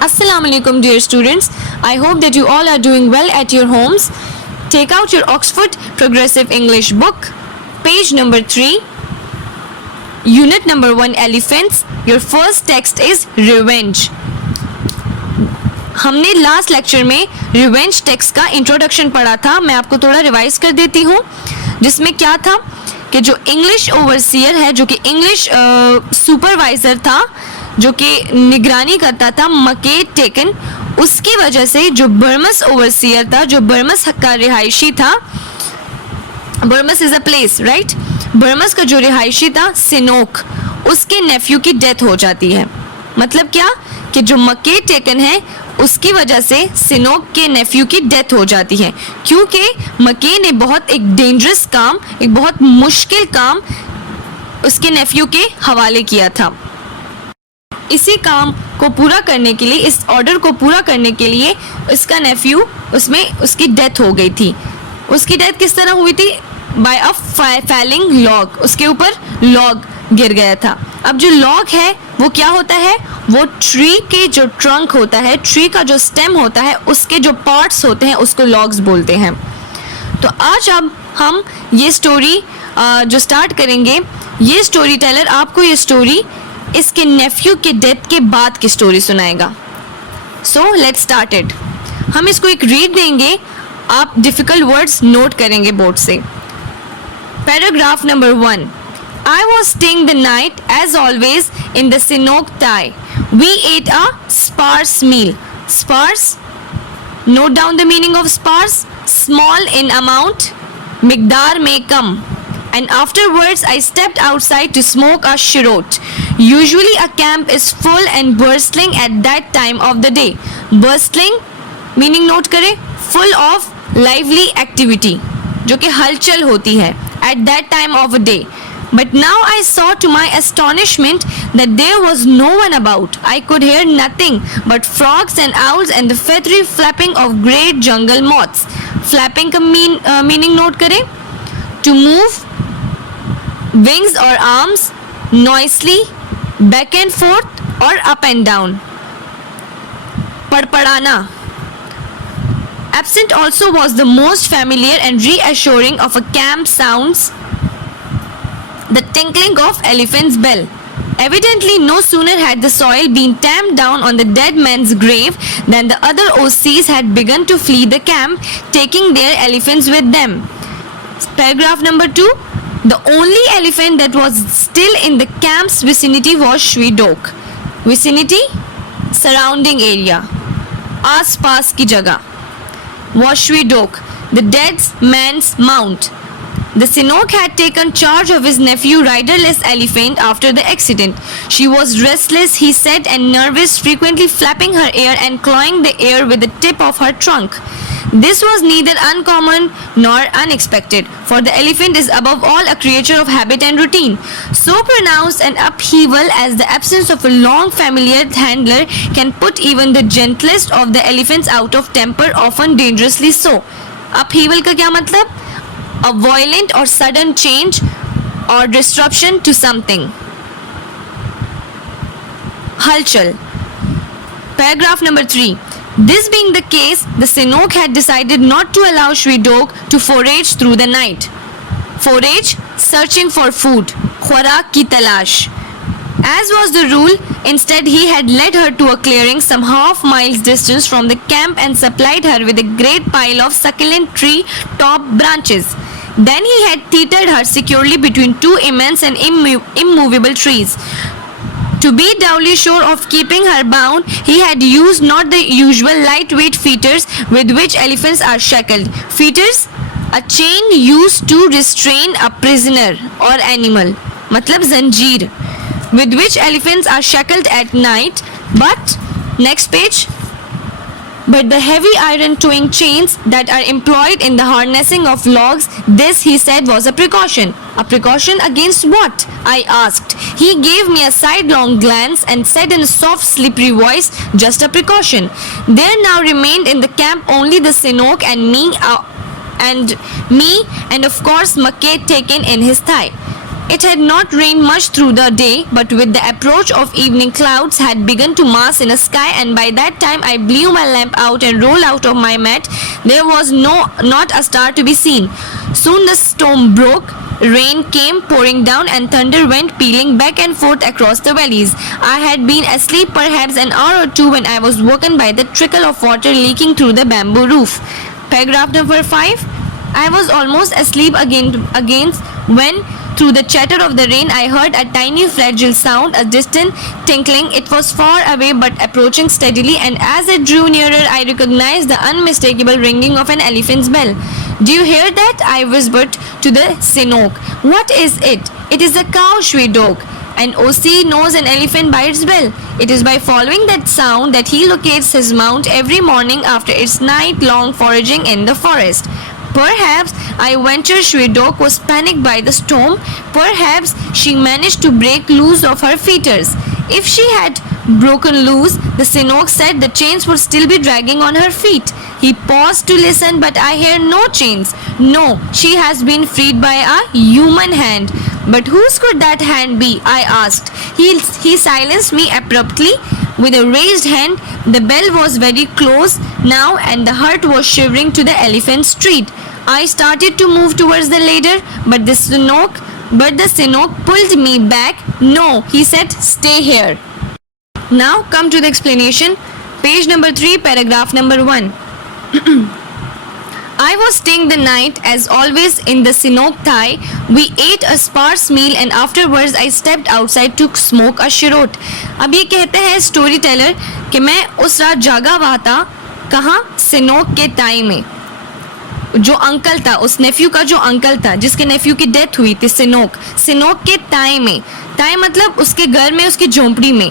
Assalamu alaikum, dear students. I hope that you all are doing well at your homes. Take out your Oxford Progressive English book, page number 3, unit number 1, elephants. Your first text is revenge. हमने last lecture में revenge text का introduction पढ़ा था. मैं आपको थोड़ा revise कर देती हूँ, जिसमें क्या था कि जो इंग्लिश ओवरसीयर है, जो कि इंग्लिश सुपरवाइज़र था, जो कि निगरानी करता था, मके टेकन, उसकी वजह से जो बर्मस ओवरसीयर था, जो बर्मस का रिहायशी था, बर्मस इज़ अ प्लेस, राइट. बर्मस का जो रिहायशी था सिनोक, उसके नेफ्यू की डेथ हो जाती है. मतलब क्या कि जो मके टेकन है उसकी वजह से सिनोक के नेफ्यू की डेथ हो जाती है, क्योंकि मके ने बहुत एक डेंजरस काम, एक बहुत मुश्किल काम उसके नेफ्यू के हवाले किया था. इसी काम को पूरा करने के लिए, इस ऑर्डर को पूरा करने के लिए उसका नेफ्यू, उसमें उसकी डेथ हो गई थी. उसकी डेथ किस तरह हुई थी? बाय अ फैलिंग लॉग. उसके ऊपर लॉग गिर गया था. अब जो लॉग है वो क्या होता है? वो ट्री के जो ट्रंक होता है, ट्री का जो स्टेम होता है, उसके जो पार्ट्स होते हैं उसको लॉग्स बोलते हैं. तो आज अब हम ये स्टोरी जो स्टार्ट करेंगे, ये स्टोरी टेलर आपको ये स्टोरी इसके नेफ्यू के डेथ के बाद की स्टोरी सुनाएगा. So let's start it. हम इसको एक रीड देंगे, आप डिफ़िकल्ट वर्ड्स नोट करेंगे बोर्ड से. Paragraph number 1. I was staying the night as always in the Sinok Thai. We ate a sparse meal. Sparse? Note down the meaning of sparse. Small in amount. Miqdar mein kam. And afterwards I stepped outside to smoke a shirot. Usually a camp is full and bustling at that time of the day. Bustling meaning note करें, full of lively activity, जो कि हलचल होती है at that time of a day. But now I saw to my astonishment that there was no one about. I could hear nothing but frogs and owls and the feathery flapping of great jungle moths. Flapping का meaning note करें, to move wings or arms noisily back and forth or up and down. पड़पड़ाना. Absent also was the most familiar and reassuring of a camp sounds, the tinkling of elephant's bell. Evidently no sooner had the soil been tamped down on the dead man's grave than the other OCs had begun to flee the camp, taking their elephants with them. Paragraph number 2. The only elephant that was still in the camp's vicinity was Shvidok. Vicinity? Surrounding area. आस-पास की जगह. Was Shvidok, the dead man's mount. The Sinok had taken charge of his nephew riderless elephant after the accident. She was restless, he said, and nervous, frequently flapping her ear and clawing the air with the tip of her trunk. This was neither uncommon nor unexpected, for the elephant is above all a creature of habit and routine. So pronounced an upheaval as the absence of a long familiar handler can put even the gentlest of the elephants out of temper, often dangerously so. Upheaval का क्या मतलब? A violent or sudden change or disruption to something. Halchal. Paragraph number 3. This being the case, the Sinok had decided not to allow Shvidok to forage through the night. Forage, searching for food. Khwarak ki talash. As was the rule, instead he had led her to a clearing some half miles distance from the camp and supplied her with a great pile of succulent tree top branches. Then he had tethered her securely between two immense and immovable trees. To be doubly sure of keeping her bound, he had used not the usual lightweight fetters with which elephants are shackled. Fetters, a chain used to restrain a prisoner or animal. मतलब जंजीर, with which elephants are shackled at night. But next page. But the heavy iron towing chains that are employed in the harnessing of logs, this, he said, was a precaution. A precaution against what? I asked. He gave me a sidelong glance and said in a soft, slippery voice, just a precaution. There now remained in the camp only the Sinok and me, and of course Mackay taken in his thigh. It had not rained much through the day, but with the approach of evening, clouds had begun to mass in the sky, and by that time I blew my lamp out and rolled out of my mat. There was not a star to be seen. Soon the storm broke. Rain came pouring down and thunder went pealing back and forth across the valleys. I had been asleep perhaps an hour or two when I was woken by the trickle of water leaking through the bamboo roof. Paragraph number 5. I was almost asleep again when through the chatter of the rain I heard a tiny fragile sound, a distant tinkling. It was far away but approaching steadily, and as it drew nearer I recognized the unmistakable ringing of an elephant's bell. Do you hear that? I whispered to the Sinok. What is it? It is a cow, Shweedok. An OC knows an elephant by its bell. It is by following that sound that he locates his mount every morning after its night-long foraging in the forest. Perhaps, I venture, Shweedok was panicked by the storm. Perhaps she managed to break loose of her fetters. If she had broken loose, the Sinok said the chains would still be dragging on her feet. He paused to listen, but I hear no chains. No, she has been freed by a human hand. But whose could that hand be? I asked. He silenced me abruptly with a raised hand. The bell was very close now, and the hut was shivering to the elephant's tread. I started to move towards the ladder, but the Sinok pulled me back. No, he said, stay here. Now come to the explanation. Page number 3, paragraph number 1. I was staying the night as always in the Sinok Thai. We ate a sparse meal and afterwards I stepped outside to smoke a cheroot. अब ये कहते हैं story teller कि मैं उस रात जागा हुआ था. कहाँ? सिनोक के ताई में. जो अंकल था, उस नेफ्यू का जो अंकल था जिसके नेफ्यू की डेथ हुई थी, सिनोक के ताई में. ताई मतलब उसके घर में, उसकी झोंपड़ी में.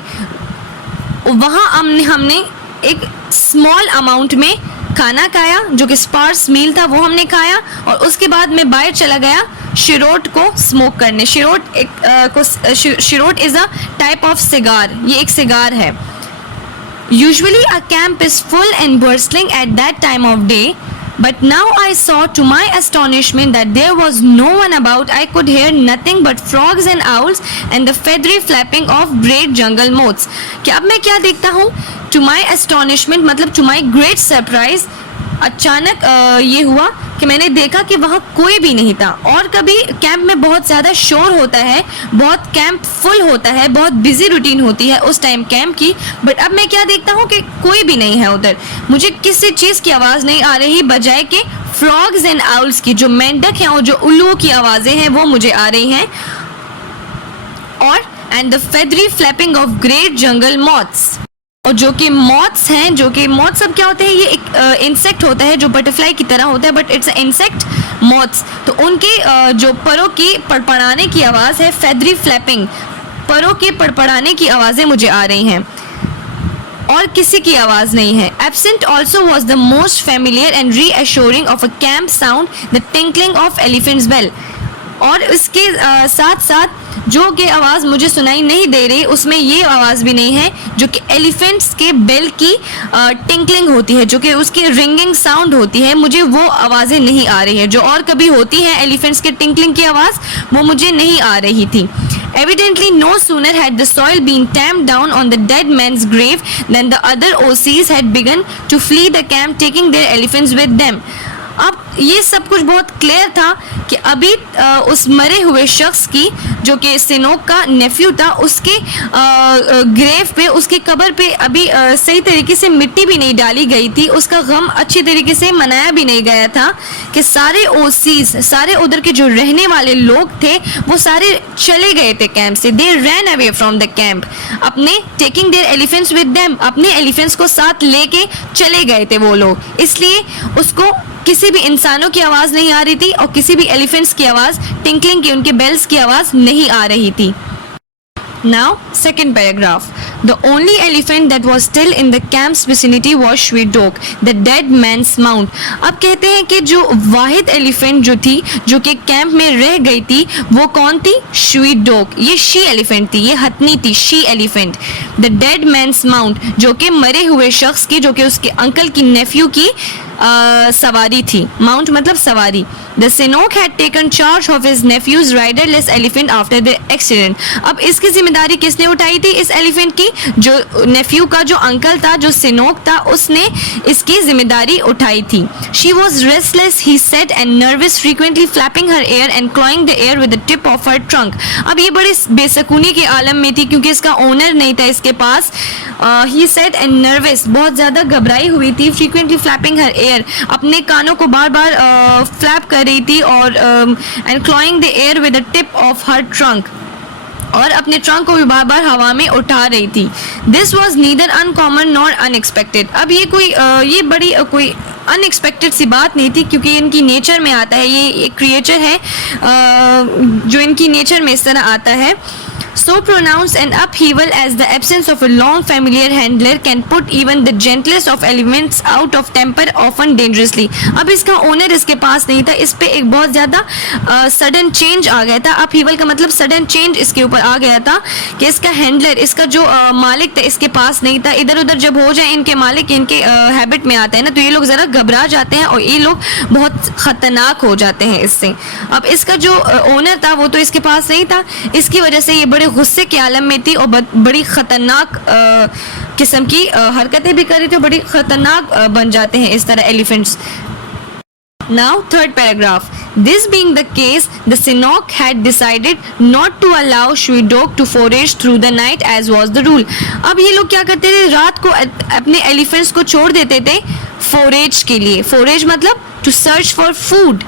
वहाँ हमने एक स्मॉल अमाउंट में खाना खाया जो कि स्पार्स मील था, वो हमने खाया. और उसके बाद मैं बाहर चला गया शिरोट को स्मोक करने. Cheroot is a type of cigar. ये एक सिगार है. Usually a camp is full and bustling at that time of day. But now I saw to my astonishment that there was no one about. I could hear nothing but frogs and owls and the feathery flapping of great jungle moths. कि अब मैं क्या देखता हूँ? To my astonishment मतलब to my great surprise, अचानक ये हुआ कि मैंने देखा कि वहाँ कोई भी नहीं था. और कभी कैंप में बहुत ज़्यादा शोर होता है, बहुत कैंप फुल होता है, बहुत बिजी रूटीन होती है उस टाइम कैंप की. बट अब मैं क्या देखता हूँ कि कोई भी नहीं है उधर. मुझे किसी चीज़ की आवाज़ नहीं आ रही बजाय के फ्रॉग्स एंड आउल्स की, जो मेंढक हैं और जो उल्लुओं की आवाज़ें हैं वो मुझे आ रही हैं. और and the feathery flapping of great jungle moths. और जो कि मॉथ्स हैं, जो कि मॉथ्स अब क्या होते हैं, ये एक इंसेक्ट होता है जो बटरफ्लाई की तरह होता है, बट इट्स इंसेक्ट मॉथ्स. तो उनके जो परों की पड़पड़ाने की आवाज़ है, फेदरी फ्लैपिंग, परों के पड़पड़ाने की आवाज़ें मुझे आ रही हैं और किसी की आवाज़ नहीं है. Absent also was the most familiar and reassuring of a camp sound, the tinkling of elephants bell. और इसके साथ साथ जो कि आवाज़ मुझे सुनाई नहीं दे रही, उसमें ये आवाज़ भी नहीं है जो कि एलिफेंट्स के बेल की टिंकलिंग होती है, जो कि उसकी रिंगिंग साउंड होती है. मुझे वो आवाज़ें नहीं आ रही है जो और कभी होती हैं. एलिफेंट्स के टिंकलिंग की आवाज़ वो मुझे नहीं आ रही थी. Evidently, no sooner had the soil been tamped down on the dead man's grave than the other OCs had begun to flee the camp, taking their elephants with them. अब ये सब कुछ बहुत क्लियर था कि अभी उस मरे हुए शख्स की, जो कि सिनोक का नेफ्यू था, उसके ग्रेव पे, उसकी कब्र पे अभी सही तरीके से मिट्टी भी नहीं डाली गई थी. उसका गम अच्छी तरीके से मनाया भी नहीं गया था कि सारे ओसीज, सारे उधर के जो रहने वाले लोग थे वो सारे चले गए थे कैंप से. They ran away from the camp, अपने taking their elephants with them, अपने एलिफेंट्स को साथ लेके चले गए थे वो लोग. इसलिए उसको किसी भी इंसानों की आवाज़ नहीं आ रही थी और किसी भी एलिफेंट्स की आवाज़, टिंकलिंग की, उनके बेल्स की आवाज़ नहीं आ रही थी. Now, second paragraph. The only elephant that was still in the camp's vicinity was Shweedok, the dead man's mount. अब कहते हैं कि जो वाहिद एलिफेंट जो थी, जो कि कैंप में रह गई थी, वो कौन थी? Shweedok. ये शी एलिफेंट थी, ये हथनी थी, she elephant. The dead man's mount, जो कि मरे हुए शख्स की, जो कि उसके अंकल की नेफ्यू की सवारी थी. माउंट मतलब सवारी. The Sinok had taken charge of his nephew's riderless elephant after the accident. अब इसकी जिम्मेदारी किसने उठाई थी इस एलिफेंट की? जो नेफ्यू का जो अंकल था, जो सिनोक था, उसने इसकी जिम्मेदारी उठाई थी. She was restless, he said, and nervous, frequently flapping her hair and clawing the air with the tip of her trunk. अब ये बड़ी बेसकूनी के आलम में थी क्योंकि इसका ओनर नहीं था इसके पास. He said and nervous, बहुत ज़्यादा घबराई हुई थी. Frequently flapping her hair, अपने कानों को बार बार फ्लैप कर रही थी और and clawing the air with the tip of her trunk, और अपने ट्रंक को भी बार बार हवा में उठा रही थी. This was neither uncommon nor unexpected. अब ये बड़ी कोई अनएक्सपेक्टेड सी बात नहीं थी क्योंकि इनकी नेचर में आता है. ये एक क्रिएचर है जो इनकी नेचर में इस तरह आता है. So pronounced an upheaval as the absence of a long familiar handler can put even the gentlest of elements out of temper, often dangerously. अब इसका ओनर इसके पास नहीं था. इस पे एक बहुत ज़्यादा सडन चेंज आ गया था. upheaval का मतलब सडन चेंज इसके ऊपर आ गया था कि इसका हैंडलर, इसका जो मालिक था, इसके पास नहीं था. इधर उधर जब हो जाए इनके मालिक इनके हैबिट में आता है ना, तो ये लोग ज़रा घबरा जाते हैं और ये लोग बहुत ख़तरनाक हो जाते हैं इससे. अब इसका जो ओनर था वो तो इसके पास नहीं था. इसकी वजह से ये बड़े गुस्से के आलम में थी और बड़ी ख़तरनाक किस्म की हरकतें भी कर रही थी. बड़ी ख़तरनाक बन जाते हैं इस तरह elephants. Now, third paragraph. This being the case, the Sinok had decided not to allow Shwedoak to forage through the night as was the rule. अब ये लोग क्या करते थे, रात को अपने एलिफेंट्स को छोड़ देते थे फोरेज के लिए. फोरेज मतलब टू सर्च फॉर फूड,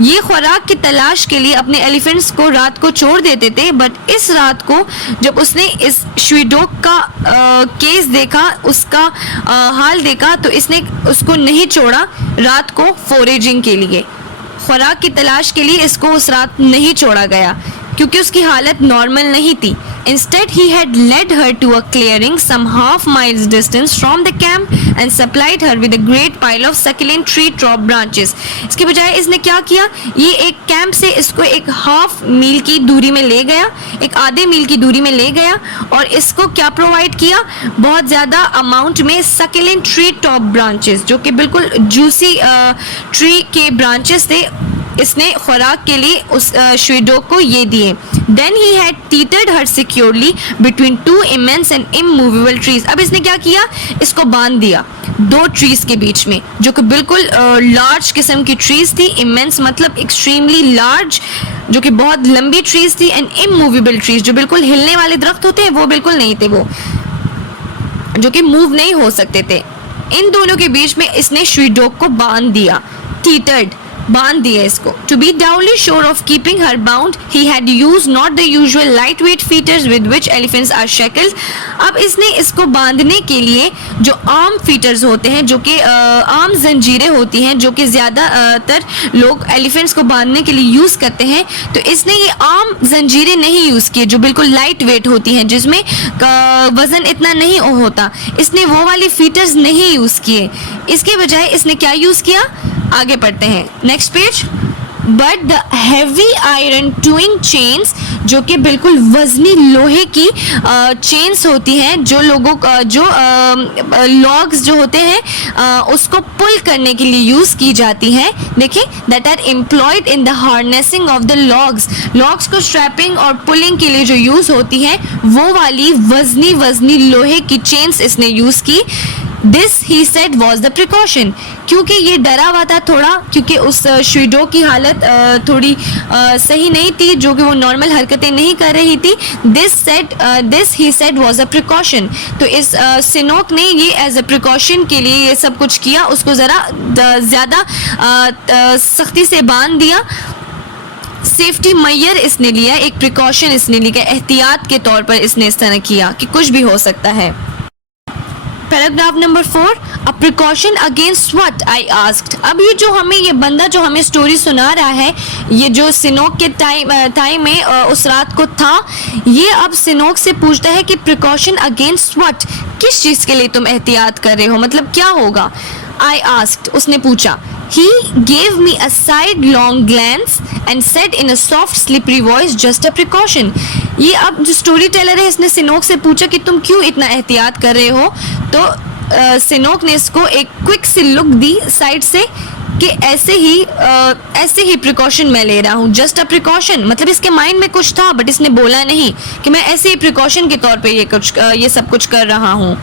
ये खुराक की तलाश के लिए अपने एलिफेंट्स को रात को छोड़ देते थे. बट इस रात को जब उसने इस श्वीडोक का केस देखा, उसका हाल देखा, तो इसने उसको नहीं छोड़ा रात को फोरेजिंग के लिए. खुराक की तलाश के लिए इसको उस रात नहीं छोड़ा गया क्योंकि उसकी हालत नॉर्मल नहीं थी. Instead, he had led her to a clearing some half miles distance from the camp and supplied her with a great pile of succulent tree top branches. इसके बजाय इसने क्या किया, ये एक कैंप से इसको एक हाफ मील की दूरी में ले गया, एक आधे मील की दूरी में ले गया और इसको क्या प्रोवाइड किया, बहुत ज़्यादा अमाउंट में succulent tree top branches, जो कि बिल्कुल जूसी ट्री के ब्रांचेस थे. इसने खुराक के लिए उस श्वेडोक को ये दिए. Then he had tethered her securely between two immense and immovable trees. अब इसने क्या किया, इसको बांध दिया दो ट्रीज के बीच में, जो कि बिल्कुल लार्ज किस्म की ट्रीज थी. इमेंस मतलब एक्सट्रीमली लार्ज, जो कि बहुत लंबी ट्रीज थी. एंड इमूवेबल ट्रीज, जो बिल्कुल हिलने वाले दरख्त होते हैं वो बिल्कुल नहीं थे, वो जो कि मूव नहीं हो सकते थे. इन दोनों के बीच में इसने श्वेडोक को बांध दिया. टीटर्ड, बांध दिया इसको. To be doubly sure of keeping her bound he had used not the usual light weight fetters with which elephants are shackled. अब इसने इसको बांधने के लिए जो आर्म फीटर्स होते हैं, जो कि आर्म जंजीरें होती हैं, जो कि ज़्यादातर लोग एलिफेंट्स को बांधने के लिए यूज़ करते हैं, तो इसने ये आर्म जंजीरें नहीं यूज़ किए जो बिल्कुल लाइट वेट होती हैं, जिसमें वज़न इतना नहीं होता. इसने वो वाली फीटर्स नहीं यूज़ किए. इसके बजाय इसने क्या यूज़ किया, आगे पढ़ते हैं next page. But the heavy iron towing chains, जो कि बिल्कुल वजनी लोहे की चेन्स होती हैं, जो लोगों का जो लॉग्स जो होते हैं उसको पुल करने के लिए यूज़ की जाती हैं. देखिए, that are employed in the harnessing of the logs. Logs को स्ट्रैपिंग और पुलिंग के लिए जो यूज़ होती हैं, वो वाली वजनी लोहे की चेन्स इसने यूज़ की. This he said was the precaution, क्योंकि ये डरा हुआ था थोड़ा, क्योंकि उस श्वेडोक की हालत थोड़ी सही नहीं थी, जो कि वो नॉर्मल हरकतें नहीं कर रही थी. This he said was a precaution. तो इस सिनोक ने ये एज अ प्रिकॉशन के लिए ये सब कुछ किया, उसको ज़रा ज़्यादा सख्ती से बांध दिया. सेफ्टी मैयर इसने लिया, एक प्रिकॉशन इसने लिया, एहतियात के तौर पर इसने इस तरह किया कि कुछ भी हो सकता है. Paragraph number 4, a precaution against what I asked. अब ये जो हमें ये बंदा जो हमें स्टोरी सुना रहा है, ये जो सिनोक के टाइम में उस रात को था, ये अब सिनोक से पूछता है कि प्रिकॉशन अगेंस्ट व्हाट, किस चीज़ के लिए तुम एहतियात कर रहे हो, मतलब क्या होगा. आई आस्क्ड, उसने पूछा. He gave me a sidelong glance and said in a soft slippery voice, just a precaution. ये अब जो स्टोरी टेलर है, इसने सिनोक से पूछा कि तुम क्यों इतना एहतियात कर रहे हो, तो सिनोक ने इसको एक क्विक सी लुक दी साइड से कि ऐसे ही प्रिकॉशन मैं ले रहा हूँ, जस्ट अ प्रिकॉशन, मतलब इसके माइंड में कुछ था बट इसने बोला नहीं कि मैं ऐसे ही प्रिकॉशन के तौर पे ये सब कुछ कर रहा हूँ.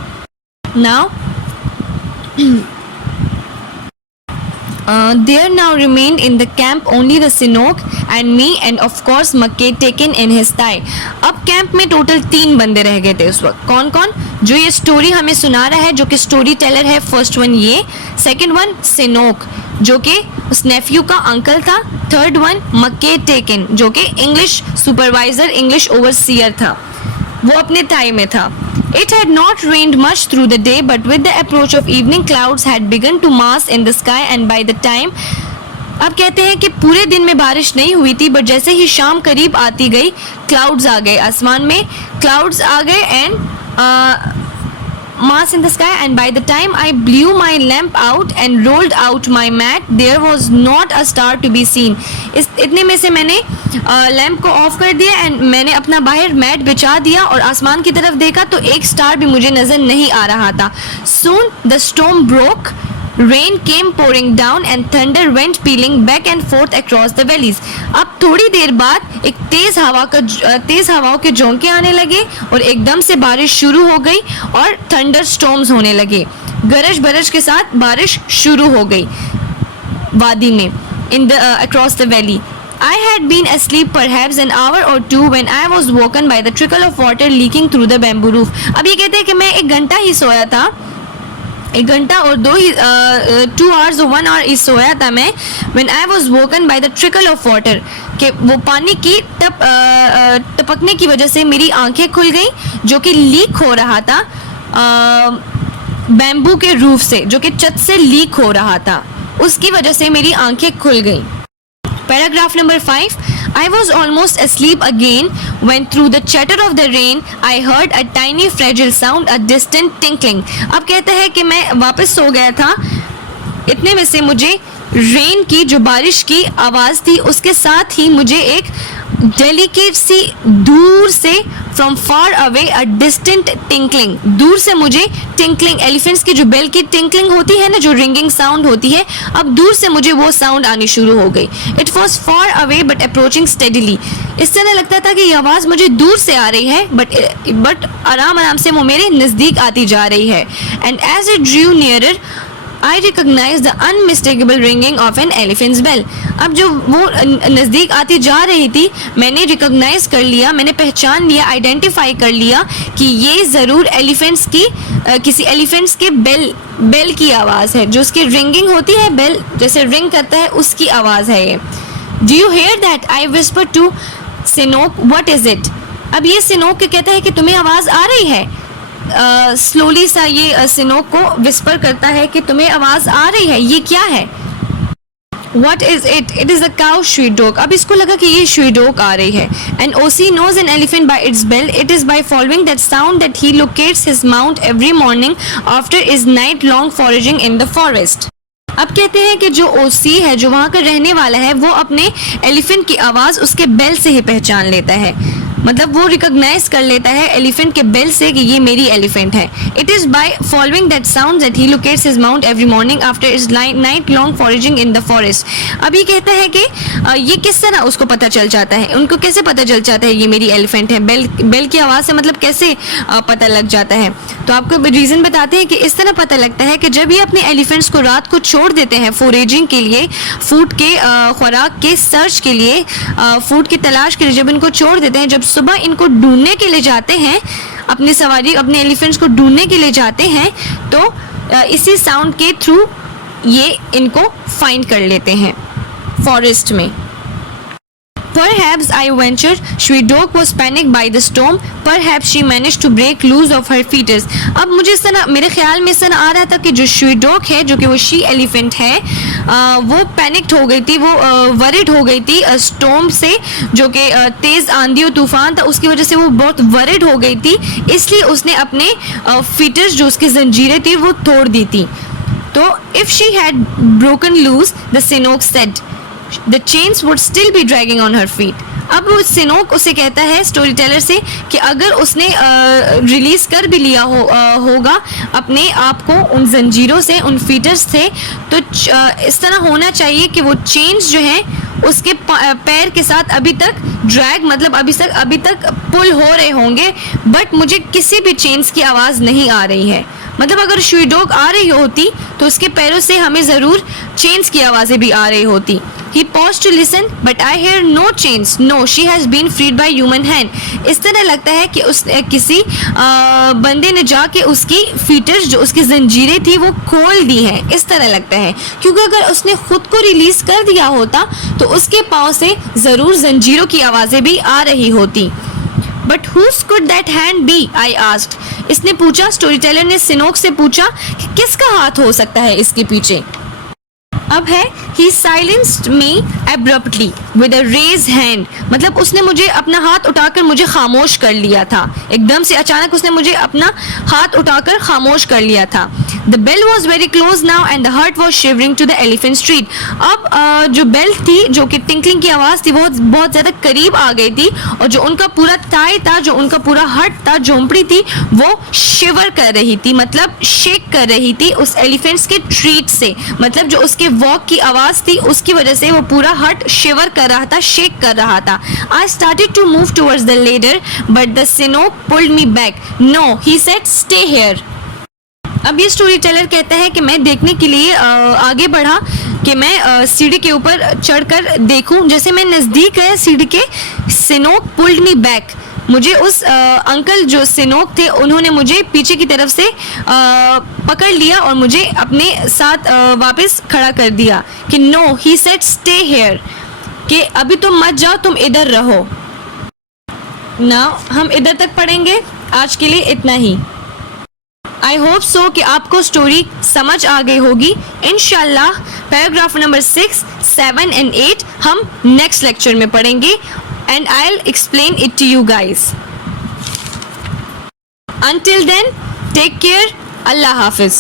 Now there now remained in the camp only the Sinok and me and of course Mackay taken in his thigh. अब कैंप में टोटल 3 बंदे रह गए थे उस वक्त. कौन कौन? जो ये स्टोरी हमें सुना रहा है, जो कि स्टोरी टेलर है. फर्स्ट वन ये, सेकंड वन सिनोक जो कि उस नेफ्यू का अंकल था, थर्ड वन मक्के टेकन जो कि इंग्लिश सुपरवाइजर, इंग्लिश ओवरसीयर था, वो अपने थाई में था. It had not rained much through the day, but with the approach of evening, clouds had begun to mass in the sky, and by the time अब कहते हैं कि पूरे दिन में बारिश नहीं हुई थी, बट जैसे ही शाम करीब आती गई क्लाउड्स आ गए आसमान में, क्लाउड्स आ गए and mass in the sky, and by the time I blew my lamp out and rolled out my mat, there was not a star to be seen. इतने में से मैंने लैंप को ऑफ कर दिया एंड मैंने अपना बाहर मैट बिछा दिया और आसमान की तरफ देखा तो एक स्टार भी मुझे नजर नहीं आ रहा था. Soon the storm broke. Rain came pouring down and thunder went pealing back and forth across the valleys. अब थोड़ी देर बाद एक तेज हवाओं के झोंके आने लगे और एकदम से बारिश शुरू हो गई और थंडर स्टॉर्म्स होने लगे. गरज बरज के साथ बारिश शुरू हो गई वादी में, in the across the valley. I had been asleep perhaps an hour or two when I was woken by the trickle of water leaking through the bamboo roof. अब ये कहते हैं कि मैं 1 घंटा ही सोया था, 1 घंटा और 2 hours or 1 hour ही सोया था मैं. When I was woken by the trickle of water, कि वो पानी की टपकने की वजह से मेरी आंखें खुल गई, जो कि लीक हो रहा था बैम्बू के रूफ से, जो कि छत से लीक हो रहा था, उसकी वजह से मेरी आंखें खुल गई. Paragraph number 5. I was almost asleep again when through the chatter of the rain I heard a tiny fragile sound, a distant tinkling. अब कहता है कि मैं वापस सो गया था, इतने में से मुझे रेन की, जो बारिश की आवाज़ थी, उसके साथ ही मुझे एक डेलिकेट सी दूर से from far away a distant tinkling, दूर से मुझे टिंकलिंग, एलिफेंट्स की जो बेल की टिंकलिंग होती है ना, जो रिंगिंग साउंड होती है, अब दूर से मुझे वो साउंड आनी शुरू हो गई. It was far away but approaching steadily. इस तरह लगता था कि ये आवाज़ मुझे दूर से आ रही है बट आराम आराम से वो मेरे नज़दीक आती जा रही है. And as it drew nearer I recognized the unmistakable ringing of an elephant's bell. अब जो वो नज़दीक आती जा रही थी, मैंने रिकॉग्नाइज कर लिया, मैंने पहचान लिया, आइडेंटिफाई कर लिया कि ये ज़रूर एलिफेंट्स की किसी एलिफेंट्स के बेल की आवाज़ है, जो उसकी रिंगिंग होती है, बेल जैसे रिंग करता है, उसकी आवाज़ है ये. Do you hear that? I whispered to Sinok, what is it? अब ये सिनोक कहता है कि तुम्हें आवाज़ आ रही है. स्लोली सा ये सिनोक को विस्पर करता है कि तुम्हें आवाज़ आ रही है, ये क्या है? What is it? It is a cow shriek. अब इसको लगा कि ये shriek आ रही है. And OC knows an elephant by its bell. It is by following that sound that he locates his mount every morning after his night-long foraging in the forest. अब कहते हैं कि जो OC है, जो वहाँ का रहने वाला है, वो अपने एलिफेंट की आवाज़ उसके बेल से ही पहचान लेता है, मतलब वो रिकॉग्नाइज कर लेता है एलिफेंट के बेल से कि ये मेरी एलिफेंट है. It is by following that sound that he locates his mount every morning after his night long foraging in the forest. अब ये कहता है कि ये किस तरह उसको पता चल जाता है, उनको कैसे पता चल जाता है ये मेरी एलिफेंट है, बेल की आवाज़ से, मतलब कैसे पता लग जाता है. तो आपको रीज़न बताते हैं कि इस तरह पता लगता है कि जब ये अपने एलिफेंट्स को रात को छोड़ देते हैं फॉरेजिंग के लिए, फूड के खुराक के सर्च के लिए, फूड की तलाश के लिए, जब इनको छोड़ देते हैं, जब सुबह इनको ढूंढने के लिए जाते हैं, अपने एलिफेंट्स को ढूंढने के लिए जाते हैं, तो इसी साउंड के थ्रू ये इनको फाइंड कर लेते हैं फॉरेस्ट में. Perhaps I ventured. Shriek was panicked by the storm. Perhaps she managed to break loose of her fetus. अब मुझे इस तरह, मेरे ख्याल में इस तरह आ रहा था कि जो श्रीडोक है, जो कि वो शी एलिफेंट है, वो पैनिक्ड हो गई थी, वो वरिड हो गई थी स्टॉर्म से, जो कि तेज़ आंधी और तूफान था, उसकी वजह से वो बहुत वरिड हो गई थी, इसलिए उसने अपने फीटस, जो उसकी जंजीरें थी, वो तोड़ दी थी. तो if she had broken loose, the Sinok said, the chains would still be dragging on her feet. अब वो सिनोक उसे कहता है स्टोरी टेलर से कि अगर उसने रिलीज कर भी लिया होगा अपने आप को उन जंजीरों से, उन फीटर्स से, तो इस तरह होना चाहिए कि वो चेन्स जो है उसके पैर के साथ अभी तक ड्रैग, मतलब अभी तक पुल हो रहे होंगे, बट मुझे किसी भी चेन्स की आवाज़ नहीं आ रही है। मतलब अगर शुई डॉग आ रही होती तो उसके पैरों से हमें ज़रूर चेन्स की आवाज़ें भी आ रही होती। He paused to listen, but I hear no chains. No, she has been freed by human hand. इस तरह लगता है कि उस किसी बंदे ने जाके उसकी फीटर्स, जो उसकी जंजीरें थी, वो खोल दी हैं, इस तरह लगता है। क्योंकि अगर उसने खुद को रिलीज कर दिया होता तो उसके पाँव से ज़रूर जंजीरों की आवाज़ें भी आ रही होती। But whose could that hand be? I asked. इसने पूछा, स्टोरी टेलर ने सिनोक से पूछा कि किसका हाथ हो सकता है इसके पीछे। अब है he silenced me abruptly with a raised hand, मतलब उसने मुझे अपना हाथ उठाकर मुझे खामोश कर लिया था। एकदम से अचानक उसने मुझे अपना हाथ उठाकर खामोश कर लिया था। The bell was very close now and the heart was shivering to the elephant street. अब जो बेल थी, जो कि टिंकलिंग की आवाज़ थी, वो बहुत ज़्यादा करीब आ गई थी और जो उनका पूरा थाई था, जो उनका पूरा हट था, झोंपड़ी थी, वो शिवर कर रही थी, मतलब शेक कर रही थी उस एलिफेंट्स के ट्रीट से। मतलब जो उसके वॉक की आवाज़ थी उसकी वजह से वो पूरा हट शिवर कर रहा था, शेक कर रहा था। I started to move towards the ladder but the Sinok pulled me back. No, he said, stay here. अब ये स्टोरी टेलर कहता है कि मैं देखने के लिए आगे बढ़ा कि मैं सीढ़ी के ऊपर चढ़कर देखूं। जैसे मैं नज़दीक गया सीढ़ी के, सिनोक पुल्ड मी बैक, मुझे उस अंकल जो सिनोक थे उन्होंने मुझे पीछे की तरफ से पकड़ लिया और मुझे अपने साथ वापस खड़ा कर दिया कि no, he said stay here, कि अभी तुम मत जाओ, तुम इधर रहो। नाउ हम इधर तक पढ़ेंगे, आज के लिए इतना ही। आई होप सो कि आपको स्टोरी समझ आ गई होगी। इंशाल्लाह पैराग्राफ नंबर 6, 7 and 8 हम नेक्स्ट लेक्चर में पढ़ेंगे and I'll explain it to you guys. Until then, take care. Allah Hafiz.